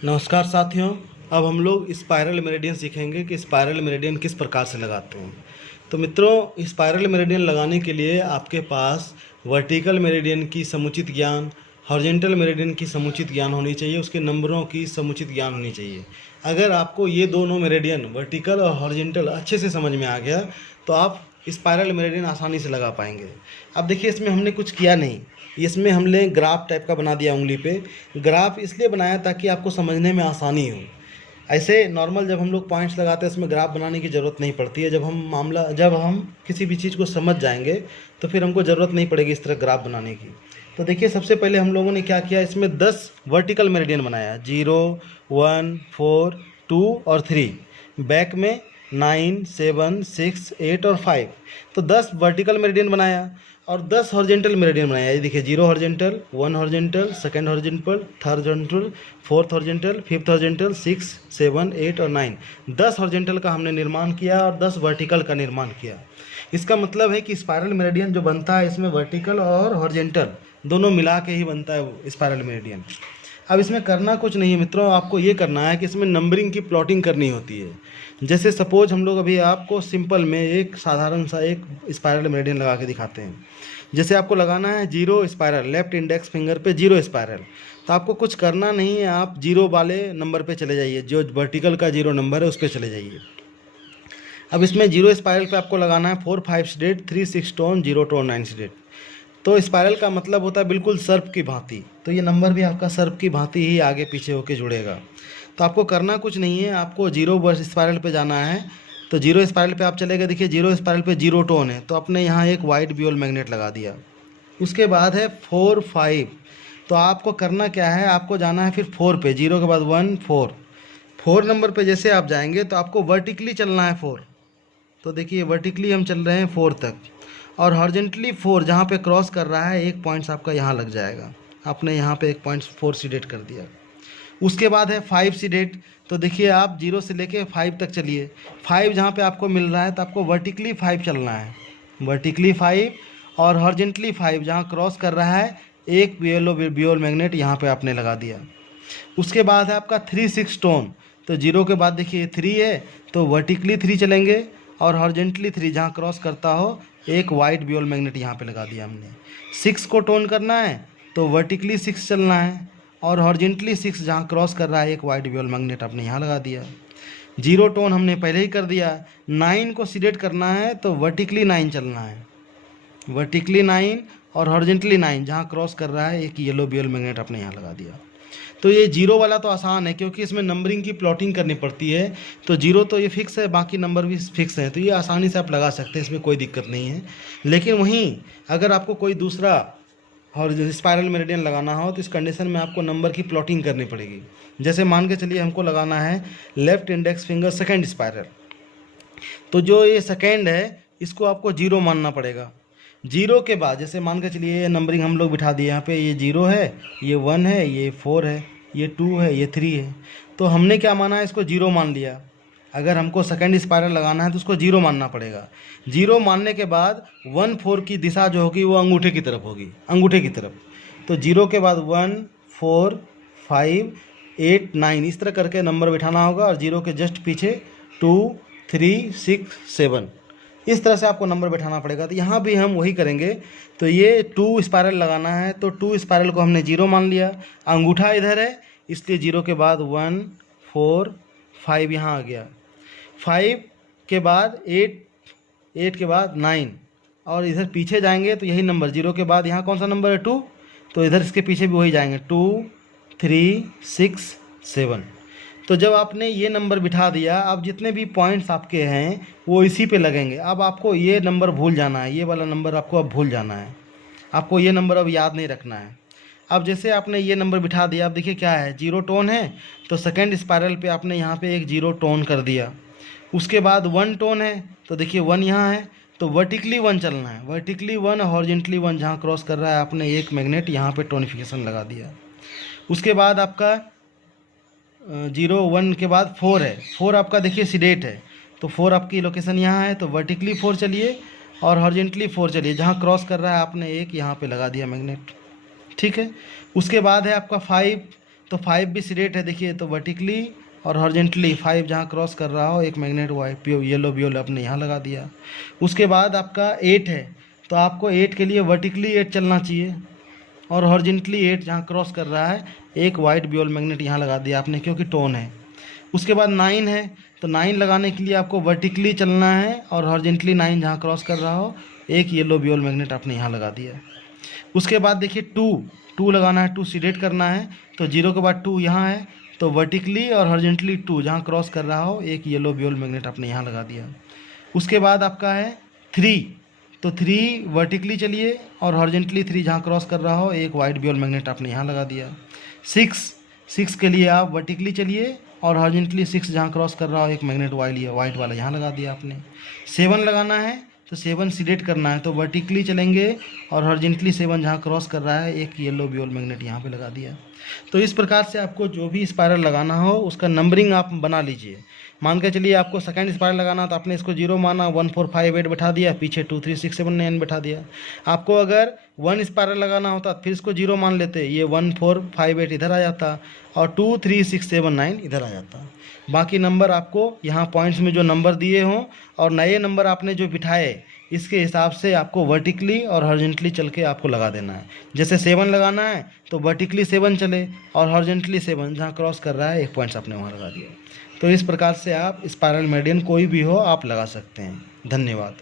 नमस्कार साथियों। अब हम लोग स्पाइरल मेरिडियन सीखेंगे कि स्पाइरल मेरिडियन किस प्रकार से लगाते हैं। तो मित्रों, स्पाइरल मेरिडियन लगाने के लिए आपके पास वर्टिकल मेरिडियन की समुचित ज्ञान, हॉरिजॉन्टल मेरिडियन की समुचित ज्ञान होनी चाहिए, उसके नंबरों की समुचित ज्ञान होनी चाहिए। अगर आपको ये दोनों मेरिडियन वर्टिकल और हॉरिजॉन्टल अच्छे से समझ में आ गया तो आप स्पाइरल मेरिडियन आसानी से लगा पाएंगे। अब देखिए, इसमें हमने कुछ किया नहीं, इसमें हमने ग्राफ टाइप का बना दिया उंगली पे। ग्राफ इसलिए बनाया ताकि आपको समझने में आसानी हो। ऐसे नॉर्मल जब हम लोग पॉइंट्स लगाते हैं इसमें ग्राफ बनाने की ज़रूरत नहीं पड़ती है। जब हम किसी भी चीज़ को समझ जाएंगे तो फिर हमको ज़रूरत नहीं पड़ेगी इस तरह ग्राफ बनाने की। तो देखिए, सबसे पहले हम लोगों ने क्या किया, इसमें 10 वर्टिकल मेरिडियन बनाया, 0, 1, 4, 2 और 3। बैक में 9, 7, 6, 8 और 5। तो 10 वर्टिकल मेरिडियन बनाया और 10 हॉरिजॉन्टल मेरिडियन बनाया। ये देखिए, 0 horizontal, 1 horizontal, second horizontal, third horizontal, fourth horizontal, fifth horizontal, 6, 7, 8 और 9। 10 हॉरिजॉन्टल का हमने निर्माण किया और 10 वर्टिकल का निर्माण किया। इसका मतलब है कि स्पाइरल मेरिडियन जो बनता है इसमें वर्टिकल और हॉरिजॉन्टल दोनों मिला के ही बनता है वो स्पाइरल मेरिडियन। अब इसमें करना कुछ नहीं है मित्रों, आपको ये करना है कि इसमें नंबरिंग की प्लॉटिंग करनी होती है। जैसे सपोज हम लोग अभी आपको सिंपल में एक साधारण सा एक स्पाइरल मेरिडियन लगा के दिखाते हैं। जैसे आपको लगाना है 0 स्पाइरल, लेफ्ट इंडेक्स फिंगर पे 0 स्पाइरल। तो आपको कुछ करना नहीं है, आप 0 वाले नंबर पे चले जाइए, जो वर्टिकल का 0 नंबर है उस पर चले जाइए। अब इसमें 0 स्पाइरल पे आपको लगाना है 4, 5 सीडेड, 3, 6 टोन, 0 टोन, 9 सीडेड। तो स्पाइरल का मतलब होता है बिल्कुल सर्प की भांति। तो ये नंबर भी आपका सर्प की भांति ही आगे पीछे होके जुड़ेगा। तो आपको करना कुछ नहीं है, आपको 0 स्पाइरल पे जाना है। तो 0 स्पाइरल पे आप चले गए, देखिए 0 स्पाइरल पे 0 टोन है तो आपने यहाँ एक वाइट ब्यूल मैग्नेट लगा दिया। उसके बाद है 4, 5। तो आपको करना क्या है, आपको जाना है फिर 4 पे, 0 के बाद 1, 4। 4 नंबर पे जैसे आप जाएंगे तो आपको वर्टिकली चलना है 4। तो देखिए, वर्टिकली हम चल रहे हैं 4 तक और हॉरिजॉन्टली 4 जहाँ पे क्रॉस कर रहा है एक पॉइंट्स आपका यहाँ लग जाएगा। आपने यहाँ पे एक पॉइंट्स 4 सीडेट कर दिया। उसके बाद है 5 सीडेट। तो देखिए, आप 0 से लेके 5 तक चलिए। 5 जहाँ पे आपको मिल रहा है तो आपको वर्टिकली 5 चलना है, वर्टिकली 5 और हॉरिजॉन्टली 5 जहाँ क्रॉस कर रहा है एक येलो ब्यूल मैग्नेट यहाँ पे आपने लगा दिया। उसके बाद है आपका 3, 6 टोन। तो 0 के बाद देखिए 3 है तो वर्टिकली 3 चलेंगे और हॉरिजॉन्टली 3 जहाँ क्रॉस करता हो एक वाइट ब्यूल मैग्नेट यहाँ पे लगा दिया हमने। 6 को टोन करना है तो वर्टिकली 6 चलना है और हॉरिजॉन्टली 6 जहाँ क्रॉस कर रहा है एक वाइट ब्यूल मैग्नेट आपने यहाँ लगा दिया। 0 टोन हमने पहले ही कर दिया। 9 को सीडेट करना है तो वर्टिकली 9 चलना है, वर्टिकली 9 और हॉरिजॉन्टली 9 जहाँ क्रॉस कर रहा है एक येलो ब्यूल मैग्नेट आपने यहाँ लगा दिया। तो ये 0 वाला तो आसान है क्योंकि इसमें नंबरिंग की प्लॉटिंग करनी पड़ती है। तो 0 तो ये फिक्स है, बाकी नंबर भी फिक्स हैं, तो ये आसानी से आप लगा सकते हैं, इसमें कोई दिक्कत नहीं है। लेकिन वहीं अगर आपको कोई दूसरा और स्पाइरल मेरिडियन लगाना हो तो इस कंडीशन में आपको नंबर की प्लॉटिंग करनी पड़ेगी। जैसे मान के चलिए हमको लगाना है left index finger second spiral. तो जो ये सेकेंड है इसको आपको 0 मानना पड़ेगा। 0 के बाद जैसे मान के चलिए ये नंबरिंग हम लोग बिठा दिए, यहाँ पे ये 0 है, ये 1 है, ये 4 है, ये 2 है, ये 3 है। तो हमने क्या माना है, इसको 0 मान लिया। अगर हमको सेकेंड स्पाइरल लगाना है तो उसको 0 मानना पड़ेगा। 0 मानने के बाद 1, 4 की दिशा जो होगी वो अंगूठे की तरफ होगी, अंगूठे की तरफ। तो 0 के बाद 1, 4, 5, 8, 9 इस तरह करके नंबर बिठाना होगा और 0 के जस्ट पीछे 2, 3, 6, 7 इस तरह से आपको नंबर बैठाना पड़ेगा। तो यहाँ भी हम वही करेंगे। तो ये 2 स्पाइरल लगाना है तो 2 स्पाइरल को हमने 0 मान लिया, अंगूठा इधर है इसलिए 0 के बाद 1, 4, 5 यहाँ आ गया। 5 के बाद 8 के बाद 9 और इधर पीछे जाएंगे तो यही नंबर 0 के बाद यहाँ कौन सा नंबर है 2, तो इधर इसके पीछे भी वही जाएंगे 2, 3, 6, 7। तो जब आपने ये नंबर बिठा दिया, अब जितने भी पॉइंट्स आपके हैं वो इसी पे लगेंगे। अब आपको ये नंबर भूल जाना है, ये वाला नंबर आपको अब भूल जाना है, आपको ये नंबर अब याद नहीं रखना है। अब जैसे आपने ये नंबर बिठा दिया, अब देखिए क्या है 0 टोन है तो सेकेंड स्पाइरल पे आपने यहाँ पे एक 0 टोन कर दिया। उसके बाद 1 टोन है तो देखिए 1 यहाँ है तो वर्टिकली 1 चलना है, वर्टिकली 1 हॉरिजॉन्टली 1 जहाँ क्रॉस कर रहा है आपने एक मैग्नेट यहाँ पे टोनिफिकेशन लगा दिया। उसके बाद आपका 0, 1 के बाद 4 है, 4 आपका देखिए सीडेट है तो 4 आपकी लोकेशन यहाँ है तो वर्टिकली 4 चलिए और हॉरिजॉन्टली 4 चलिए, जहाँ क्रॉस कर रहा है आपने एक यहाँ पे लगा दिया मैग्नेट, ठीक है। उसके बाद है आपका 5 तो 5 भी सीडेट है, देखिए। तो वर्टिकली और हॉरिजेंटली 5 जहाँ क्रॉस कर रहा हो एक मैग्नेट वाइट येलो ब्यूल आपने यहाँ लगा दिया। उसके बाद आपका 8 है, तो आपको 8 के लिए वर्टिकली 8 चलना चाहिए और हॉरिजेंटली 8 जहाँ क्रॉस कर रहा है एक वाइट ब्यूल मैग्नेट यहाँ लगा दिया आपने, क्योंकि टोन है। उसके बाद 9 है, तो 9 लगाने के लिए आपको वर्टिकली चलना है और हॉरिजेंटली 9 जहाँ क्रॉस कर रहा हो एक येलो ब्यूल मैग्नेट आपने यहाँ लगा दिया। उसके बाद देखिए 2 लगाना है, 2 सीडेट करना है, तो 0 के बाद 2 यहाँ है, तो वर्टिकली और हॉरिजेंटली 2 जहाँ क्रॉस कर रहा हो एक येलो ब्यूल मैग्नेट आपने यहाँ लगा दिया। उसके बाद आपका है 3, तो 3 वर्टिकली चलिए और हॉरिजेंटली 3 जहाँ क्रॉस कर रहा हो एक वाइट ब्यूल मैग्नेट आपने यहाँ लगा दिया। 6 के लिए आप वर्टिकली चलिए और हॉरिजेंटली 6 जहाँ क्रॉस कर रहा हो एक मैग्नेट वाइट वाला यहाँ लगा दिया आपने। 7 लगाना है, तो 7 सीडेट करना है, तो वर्टिकली चलेंगे और हॉरिजेंटली 7 जहाँ क्रॉस कर रहा है एक येलो ब्यूल मैग्नेट यहाँ पे लगा दिया। तो इस प्रकार से आपको जो भी स्पाइरल लगाना हो उसका नंबरिंग आप बना लीजिए। मान के चलिए आपको सेकंड स्पाइरल लगाना, तो आपने इसको 0 माना, 1 4 5 8 बैठा दिया, पीछे 2 3 6 7 9 बैठा दिया। आपको अगर 1 स्पाइरल लगाना होता फिर इसको 0 मान लेते, ये 1 4 5 8 इधर आ जाता और 2 3 6 7 9 इधर आ जाता। बाकी नंबर आपको यहाँ पॉइंट्स में जो नंबर दिए हों और नए नंबर आपने जो बिठाए इसके हिसाब से आपको वर्टिकली और हॉरिजेंटली चल के आपको लगा देना है। जैसे 7 लगाना है तो वर्टिकली 7 चले और हॉरिजेंटली 7 जहाँ क्रॉस कर रहा है एक पॉइंट्स आपने वहाँ लगा दिया। तो इस प्रकार से आप स्पाइरल मेरिडियन कोई भी हो आप लगा सकते हैं। धन्यवाद।